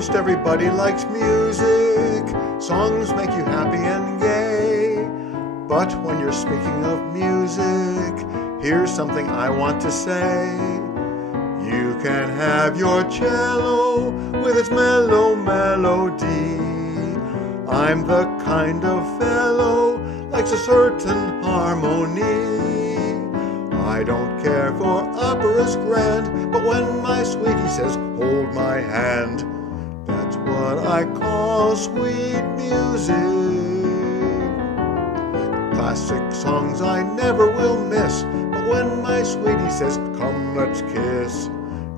Most everybody likes music. Songs make you happy and gay. But when you're speaking of music, here's something I want to say. You can have your cello with its mellow melody. I'm the kind of fellow likes a certain harmony. I don't care for operas grand, but when my sweetie says, hold my hand, that's what I call sweet music. Classic songs I never will miss, but when my sweetie says, come let's kiss,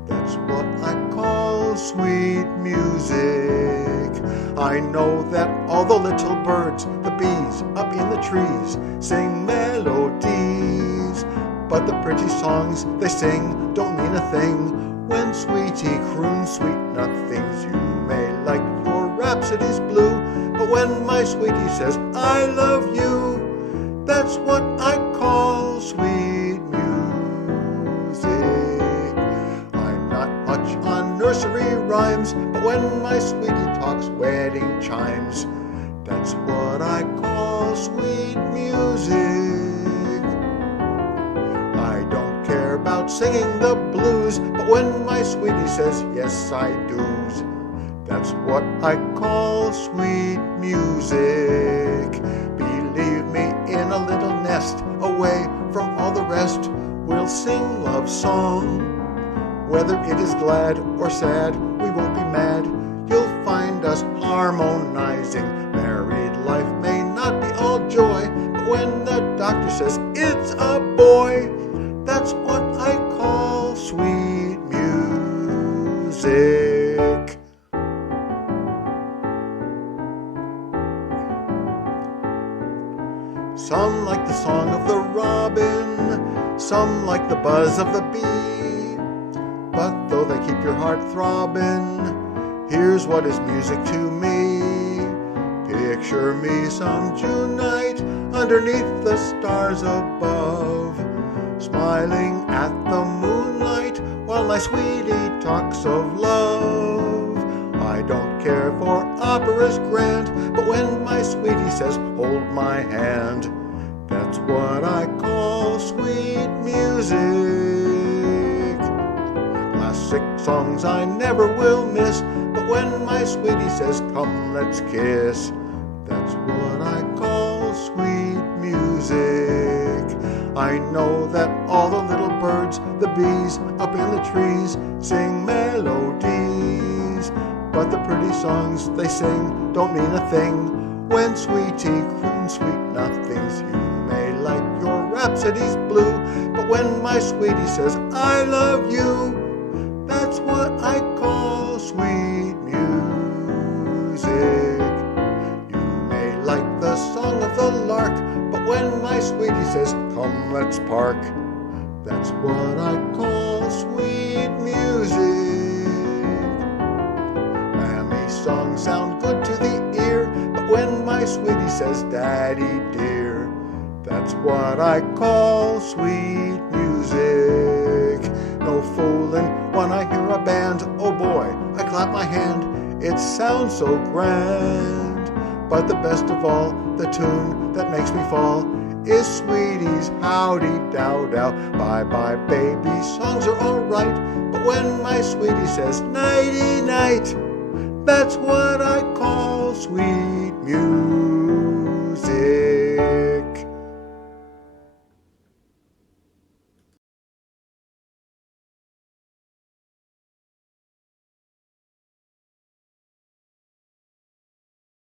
that's what I call sweet music. I know that all the little birds, the bees up in the trees, sing melodies, but the pretty songs they sing don't mean a thing. When sweetie croons sweet nothings, you may like your rhapsodies blue, but when my sweetie says, I love you, that's what I call sweet music. I'm not much on nursery rhymes, but when my sweetie talks wedding chimes, that's what I call sweet music. I don't care about singing the blues, but when my sweetie says, yes I do's, that's what I call sweet music. Believe me, in a little nest, away from all the rest, we'll sing love song. Whether it is glad or sad, we won't be mad. You'll find us harmonizing. Married life may not be all joy, but when the doctor says it's a boy, that's what I call sweet music. Some like the song of the robin, some like the buzz of the bee, but though they keep your heart throbbing, here's what is music to me. Picture me some June night underneath the stars above, smiling at the moonlight while my sweetie talks of love. I don't care for operas grand, but when my sweetie says, hold my hand, that's what I call sweet music. Classic songs I never will miss, but when my sweetie says, come let's kiss, that's what I call sweet music. I know that all the little birds, the bees up in the trees, sing melodies, but the pretty songs they sing don't mean a thing. When sweetie croons sweet nothings, you may like your rhapsodies blue, but when my sweetie says, I love you, that's what I call sweet music. You may like the song of the lark, but when my sweetie says, come let's park, that's what I call sweet music. Mammy songs sound good to the ear, but when my sweetie says, daddy dear, that's what I call sweet music. No fooling when I hear a band, oh boy, I clap my hand, it sounds so grand. But the best of all, the tune that makes me fall, is Sweetie's Howdy Dow Dow. Bye bye baby, songs are alright, but when my sweetie says nighty night, that's what I call sweet music.